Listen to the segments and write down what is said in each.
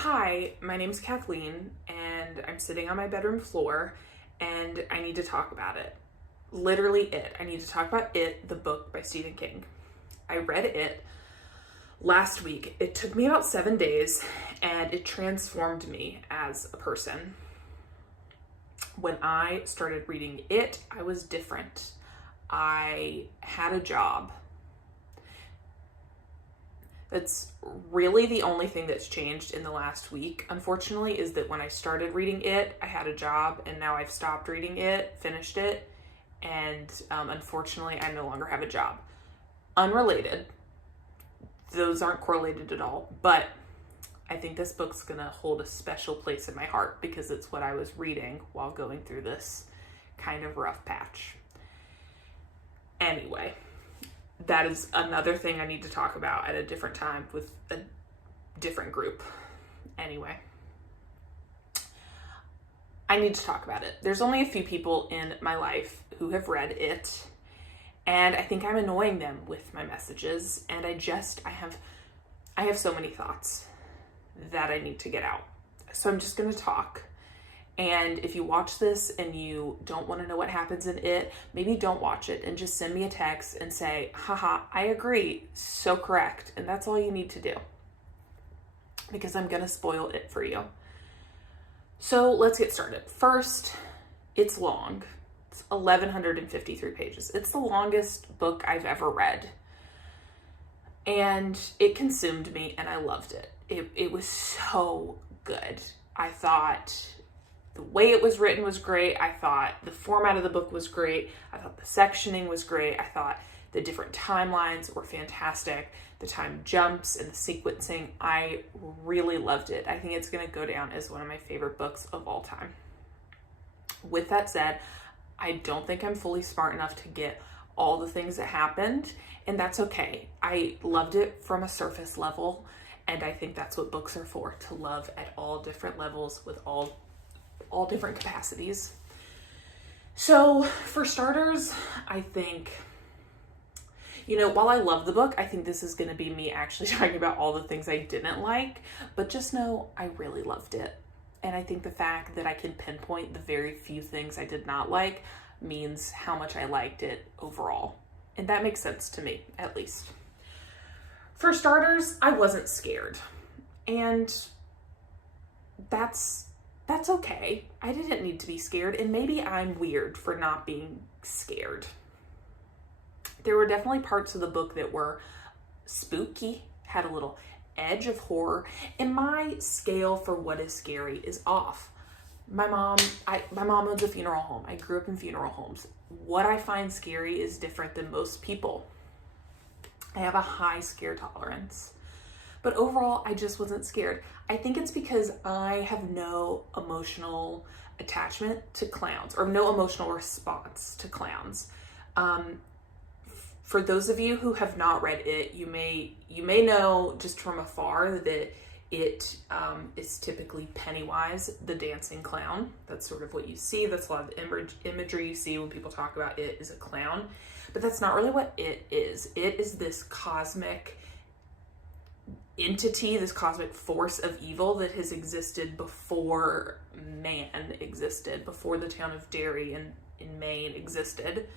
Hi, my name's Kathleen, and I'm sitting on my bedroom floor, and I need to talk about it. Literally, it. I need to talk about It, the book by Stephen King. I read it last week. It took me about 7 days, and it transformed me as a person. When I started reading it, I was different. I had a job. That's really the only thing that's changed in the last week, unfortunately, is that when I started reading it, I had a job, and now I've stopped reading it, finished it, and unfortunately, I no longer have a job. Unrelated. Those aren't correlated at all, but I think this book's gonna hold a special place in my heart because it's what I was reading while going through this kind of rough patch. Anyway, that is another thing I need to talk about at a different time with a different group. Anyway, I need to talk about it. There's only a few people in my life who have read it, and I think I'm annoying them with my messages, and I have so many thoughts that I need to get out. So I'm just going to talk. And if you watch this and you don't want to know what happens in it, maybe don't watch it and just send me a text and say, haha, I agree, so correct. And that's all you need to do, because I'm going to spoil it for you. So let's get started. First, it's long. It's 1,153 pages. It's the longest book I've ever read. And it consumed me, and I loved it. It was so good. I thought the way it was written was great. I thought the format of the book was great. I thought the sectioning was great. I thought the different timelines were fantastic. The time jumps and the sequencing, I really loved it. I think it's going to go down as one of my favorite books of all time. With that said, I don't think I'm fully smart enough to get all the things that happened, and that's okay. I loved it from a surface level, and I think that's what books are for, to love at all different levels with all different capacities. So for starters, I think, while I love the book, I think this is going to be me actually talking about all the things I didn't like, but just know I really loved it. And I think the fact that I can pinpoint the very few things I did not like means how much I liked it overall. And that makes sense to me, at least. For starters, I wasn't scared. And that's okay. I didn't need to be scared, and maybe I'm weird for not being scared. There were definitely parts of the book that were spooky, had a little edge of horror, and my scale for what is scary is off. My mom owns a funeral home. I grew up in funeral homes. What I find scary is different than most people. I have a high scare tolerance. But overall, I just wasn't scared. I think it's because I have no emotional attachment to clowns, or no emotional response to clowns. For those of you who have not read it, you may know just from afar that it is typically Pennywise, the dancing clown. That's sort of what you see. That's a lot of the imagery you see when people talk about it is a clown. But that's not really what it is. It is this cosmic entity, this cosmic force of evil that has existed before man existed, before the town of Derry in Maine existed.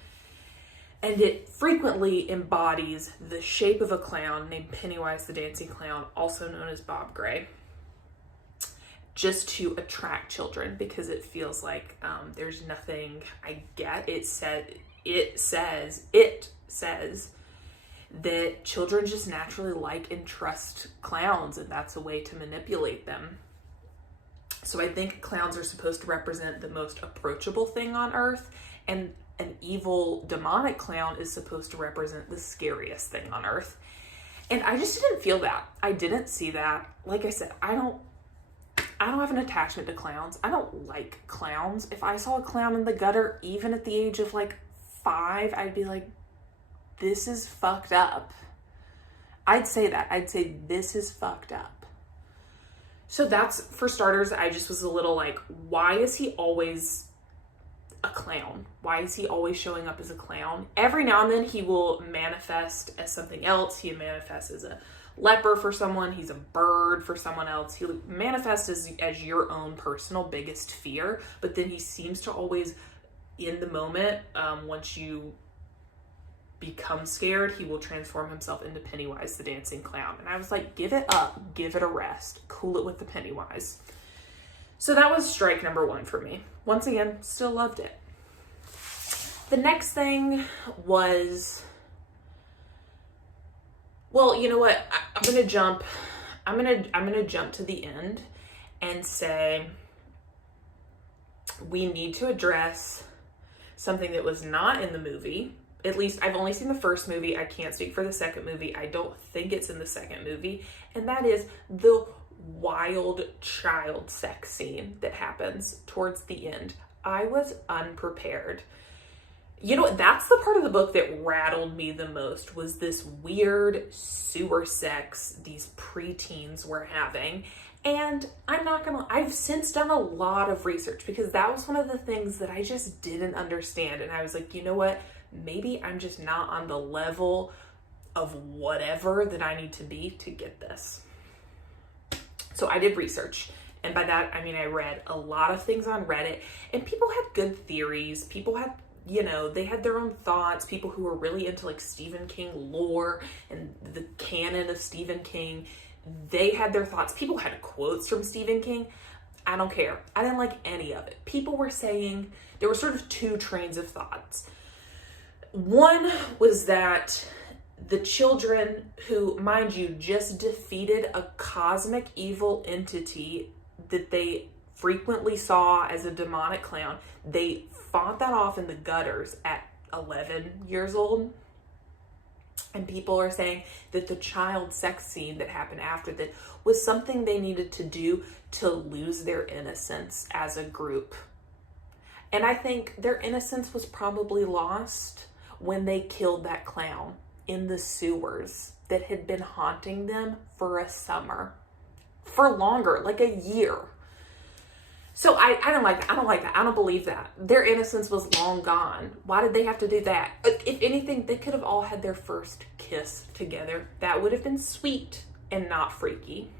And it frequently embodies the shape of a clown named Pennywise the Dancing Clown, also known as Bob Gray, just to attract children, because it feels like there's nothing I get. It says that children just naturally like and trust clowns, and that's a way to manipulate them. So I think clowns are supposed to represent the most approachable thing on earth, and an evil demonic clown is supposed to represent the scariest thing on earth. And I just didn't feel that. I didn't see that. Like I said, I don't have an attachment to clowns. I don't like clowns. If I saw a clown in the gutter, even at the age of 5, I'd be like, this is fucked up. I'd say that. I'd say this is fucked up. So that's, for starters, I just was a little like, why is he always a clown? Why is he always showing up as a clown? Every now and then he will manifest as something else. He manifests as a leper for someone, he's a bird for someone else. He manifests as your own personal biggest fear, but then he seems to always, in the moment, once you become scared, he will transform himself into Pennywise the dancing clown. And I was like, give it up, give it a rest, cool it with the Pennywise. So that was strike number 1 for me. Once again, still loved it. The next thing was, well, you know what? I'm gonna jump to the end and say we need to address something that was not in the movie. At least I've only seen the first movie. I can't speak for the second movie. I don't think it's in the second movie. And that is the wild child sex scene that happens towards the end. I was unprepared. You know what? That's the part of the book that rattled me the most, was this weird sewer sex these preteens were having. And I'm not gonna, I've since done a lot of research because that was one of the things that I just didn't understand. And I was like, you know what? Maybe I'm just not on the level of whatever that I need to be to get this. So I did research. And by that, I mean, I read a lot of things on Reddit, and people had good theories. People had, you know, they had their own thoughts. People who were really into like Stephen King lore and the canon of Stephen King, they had their thoughts. People had quotes from Stephen King. I don't care. I didn't like any of it. People were saying, there were sort of 2 trains of thoughts. One was that the children who, mind you, just defeated a cosmic evil entity that they frequently saw as a demonic clown, they fought that off in the gutters at 11 years old. And people are saying that the child sex scene that happened after that was something they needed to do to lose their innocence as a group. And I think their innocence was probably lost when they killed that clown in the sewers that had been haunting them for a summer, for longer, like a year. So I don't like that. I don't like that. I don't believe that. Their innocence was long gone. Why did they have to do that? If anything, they could have all had their first kiss together. That would have been sweet and not freaky.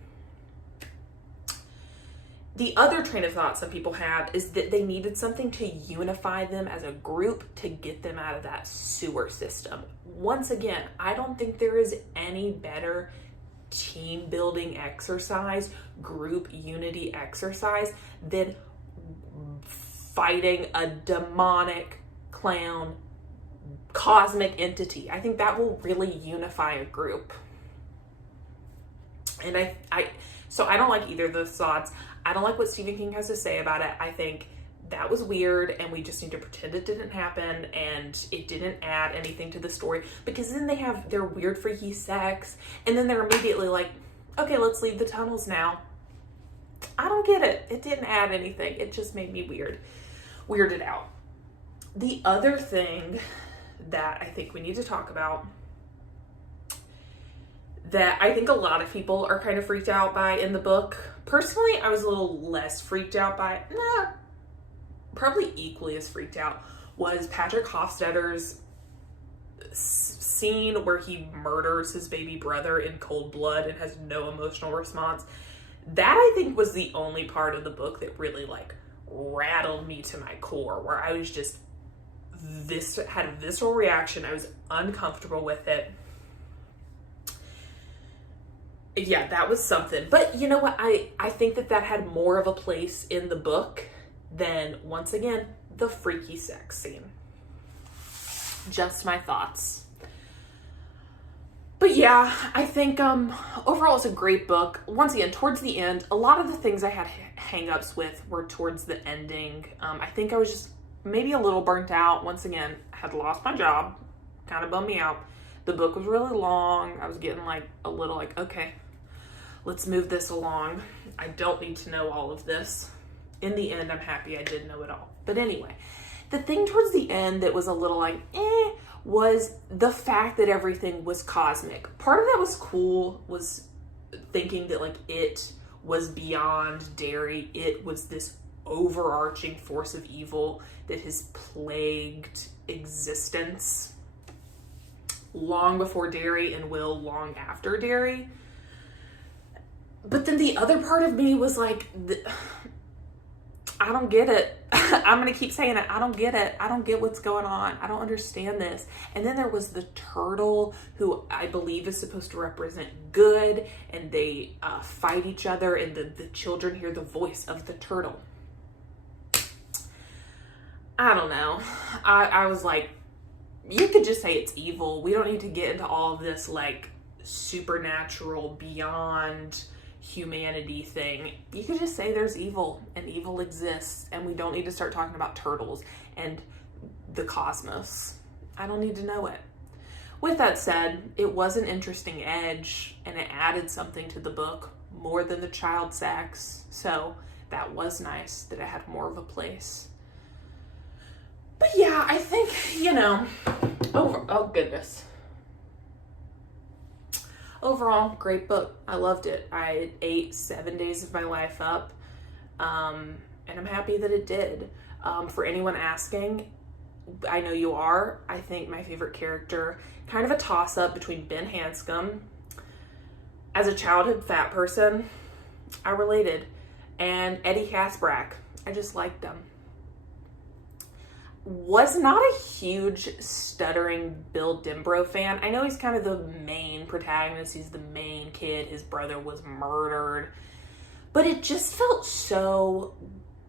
The other train of thought some people have is that they needed something to unify them as a group to get them out of that sewer system. Once again, I don't think there is any better team building exercise, group unity exercise than fighting a demonic clown cosmic entity. I think that will really unify a group. And so I don't like either of those thoughts. I don't like what Stephen King has to say about it. I think that was weird, and we just need to pretend it didn't happen, and it didn't add anything to the story, because then they have their weird freaky sex, and then they're immediately like, okay, let's leave the tunnels now. I don't get it. It didn't add anything. It just made me weirded out. The other thing that I think we need to talk about, that I think a lot of people are kind of freaked out by in the book. Personally, I was a little less freaked out by it. Probably equally as freaked out, was Patrick Hofstadter's scene where he murders his baby brother in cold blood and has no emotional response. That, I think, was the only part of the book that really like rattled me to my core, where I was just had a visceral reaction. I was uncomfortable with it. Yeah, that was something. But you know what? I think that had more of a place in the book than, once again, the freaky sex scene. Just my thoughts. But yeah, I think overall it's a great book. Once again, towards the end, a lot of the things I had hang-ups with were towards the ending. I think I was just maybe a little burnt out. Once again, had lost my job. Kind of bummed me out. The book was really long. I was getting like a little like, okay, let's move this along. I don't need to know all of this. In the end, I'm happy I did know it all. But anyway, the thing towards the end that was a little like, was the fact that everything was cosmic. Part of that was cool, was thinking that like it was beyond Derry. It was this overarching force of evil that has plagued existence long before Derry and will long after Derry. But then the other part of me was like, I don't get it. I'm going to keep saying it. I don't get it. I don't get what's going on. I don't understand this. And then there was the turtle, who I believe is supposed to represent good, and they fight each other, and the children hear the voice of the turtle. I don't know. I was like, you could just say it's evil. We don't need to get into all of this like supernatural, beyond humanity thing. You could just say there's evil, and evil exists, and we don't need to start talking about turtles and the cosmos. I don't need to know it. With that said, it was an interesting edge, and it added something to the book more than the child sex. So that was nice that it had more of a place. But yeah, I think, oh goodness. Overall, great book. I loved it. I ate 7 days of my life up, and I'm happy that it did. For anyone asking, I know you are. I think my favorite character, kind of a toss-up between Ben Hanscom. As a childhood fat person, I related. And Eddie Kaspbrak. I just liked them. Was not a huge stuttering Bill Denbrough fan. I know he's kind of the main protagonist. He's the main kid. His brother was murdered. But it just felt so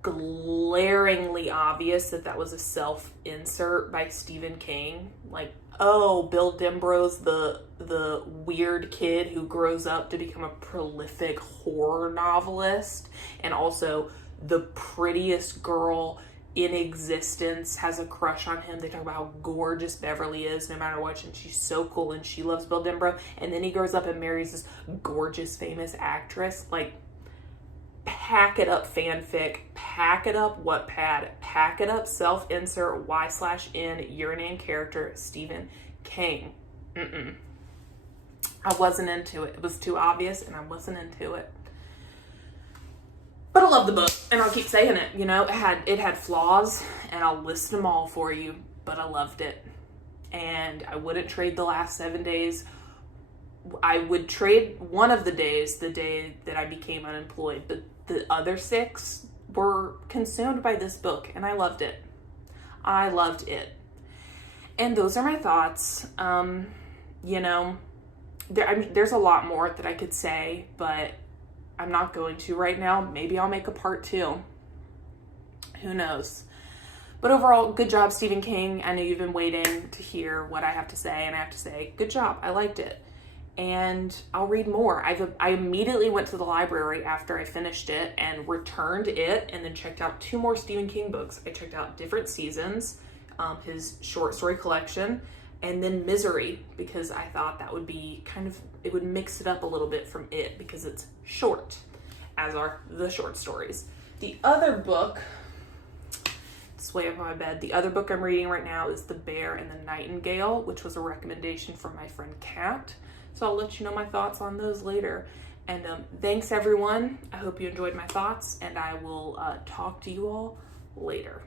glaringly obvious that was a self-insert by Stephen King. Like, oh, Bill Denbrough's the weird kid who grows up to become a prolific horror novelist, and also the prettiest girl in existence has a crush on him. They talk about how gorgeous Beverly is no matter what, and she's so cool, and she loves Bill Denbrough, and then he grows up and marries this gorgeous famous actress. Like, pack it up, fanfic. Pack it up, Wattpad. Pack it up, self-insert Y/N your name character Stephen King. I wasn't into it. It was too obvious, and I wasn't into it. But I love the book, and I'll keep saying it. It had flaws, and I'll list them all for you, but I loved it. And I wouldn't trade the last 7 days. I would trade one of the days, the day that I became unemployed, but the other 6 were consumed by this book, and I loved it. I loved it. And those are my thoughts. There's a lot more that I could say, but I'm not going to right now. Maybe I'll make a part 2. Who knows? But overall, good job, Stephen King. I know you've been waiting to hear what I have to say, and I have to say, good job. I liked it. And I'll read more. I immediately went to the library after I finished it and returned it, and then checked out 2 more Stephen King books. I checked out Different Seasons, his short story collection, and then Misery, because I thought that would be it would mix it up a little bit from it, because it's short, as are the short stories. The other book, it's way up on my bed. The other book I'm reading right now is The Bear and the Nightingale, which was a recommendation from my friend Kat. So I'll let you know my thoughts on those later. And thanks, everyone. I hope you enjoyed my thoughts, and I will talk to you all later.